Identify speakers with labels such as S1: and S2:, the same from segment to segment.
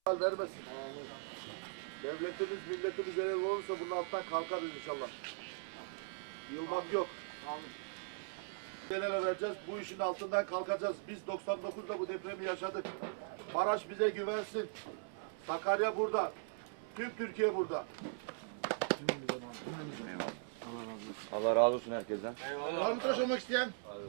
S1: vermesin. Devletimiz, milletimiz eğer olursa bunun alttan kalkarız inşallah. Yılmak yok. Neler vereceğiz? Bu işin altından kalkacağız. Biz 99'da bu depremi yaşadık. Maraş bize güvensin. Sakarya burada. Tüm Türkiye burada.
S2: Allah razı olsun herkesten.
S1: Var mı tıraş olmak isteyen?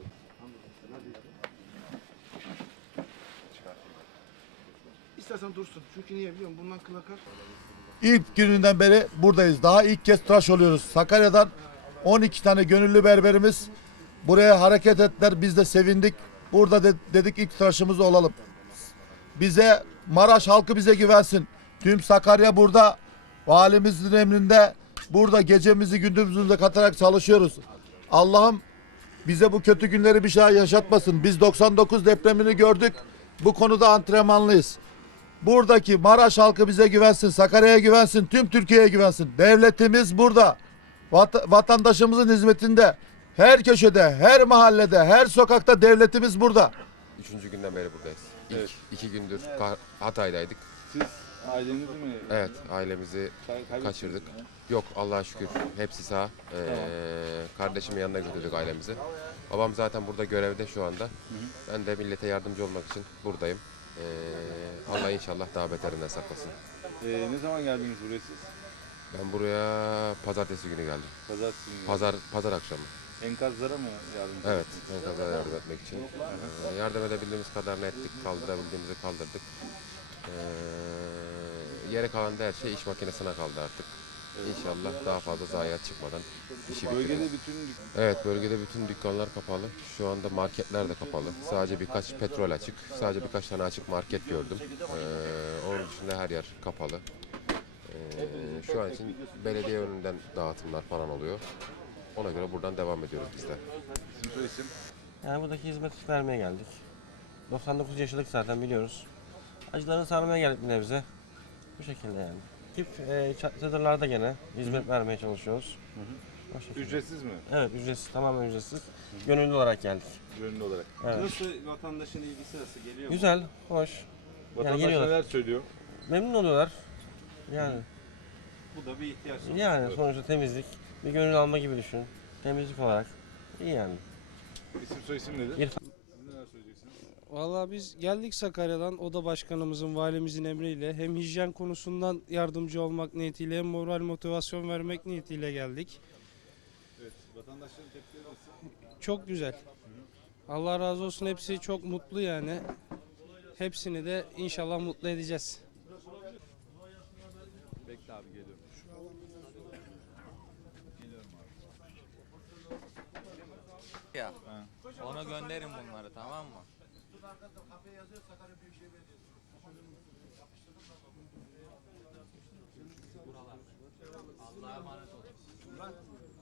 S3: İstersen dursun. Çünkü niye biliyor musun? Bundan kıl akar.
S1: İlk gününden beri buradayız. Daha ilk kez tıraş oluyoruz. Sakarya'dan 12 tane gönüllü berberimiz buraya hareket ettiler. Biz de sevindik. Burada dedik ilk tıraşımız olalım. Bize, Maraş halkı bize güvensin. Tüm Sakarya burada. Valimizin emrinde burada gecemizi gündüzümüzü de katarak çalışıyoruz. Allah'ım bize bu kötü günleri bir şey yaşatmasın. Biz 99 depremini gördük. Bu konuda antrenmanlıyız. Buradaki Maraş halkı bize güvensin, Sakarya'ya güvensin, tüm Türkiye'ye güvensin. Devletimiz burada. Vatandaşımızın hizmetinde. Her köşede, her mahallede, her sokakta devletimiz burada.
S4: Üçüncü günden beri buradayız. İlk 2 gündür Hatay'daydık.
S2: Siz ailenizi mi?
S4: Evet, ailemizi kaçırdık. Yok, Allah'a şükür hepsi sağ. Kardeşimin yanına götürdük ailemizi. Babam zaten burada görevde şu anda. Ben de millete yardımcı olmak için buradayım. Allah inşallah daha beterinden saklasın.
S2: Ne zaman geldiniz buraya siz?
S4: Ben buraya pazartesi günü geldim.
S2: Pazartesi günü.
S4: Pazar akşamı.
S2: Enkazlara mı yardımcı
S4: Evet,
S2: ettiniz?
S4: enkazlara yardım etmek için. Yardım edebildiğimiz kadarını ettik, kaldırabildiğimizi kaldırdık. Yere kalan da her şey iş makinesine kaldı artık. İnşallah daha fazla zayiat çıkmadan işi
S2: Bölgede
S4: bitiririz.
S2: bütün
S4: Evet, bölgede bütün dükkanlar kapalı. Şu anda marketler de kapalı. Sadece birkaç petrol açık. Sadece birkaç tane açık market gördüm. Onun dışında her yer kapalı. Şu an için belediye önünden dağıtımlar falan oluyor. Ona göre buradan devam ediyoruz biz de.
S2: isim soyisim.
S5: Yani buradaki hizmet vermeye geldik. 99 yaşadık zaten biliyoruz. Acılarını sarmaya geldik bir nebze. Bu şekilde yani. Tip çadırlarda gene hizmet vermeye çalışıyoruz. O şekilde.
S2: Ücretsiz mi?
S5: Evet ücretsiz, tamamen ücretsiz. Gönüllü olarak geldik.
S2: Gönüllü olarak.
S5: Evet.
S6: Nasıl vatandaşın ilgisi nasıl geliyor mu?
S5: Güzel, hoş.
S2: Vatandaş
S5: geliyorlar.
S2: neler söylüyor?
S5: Memnun oluyorlar. Yani
S6: Bu da bir ihtiyaç.
S5: yani sonuçta temizlik, bir gönül alma gibi düşün. Temizlik olarak iyi yani.
S2: İsim soyisim nedir?
S5: İrfan.
S2: Siz neler söyleyeceksiniz?
S3: Vallahi biz geldik Sakarya'dan. Oda başkanımızın, valimizin emriyle hem hijyen konusundan yardımcı olmak niyetiyle hem moral motivasyon vermek niyetiyle geldik.
S2: Evet, vatandaşların tepkileri nasıl?
S3: Çok güzel. Allah razı olsun, hepsi çok mutlu yani. Hepsini de inşallah mutlu edeceğiz.
S2: Bekle abi geliyorum.
S7: Ya. Ona gönderin bunları, tamam mı? Allah'a emanet olun.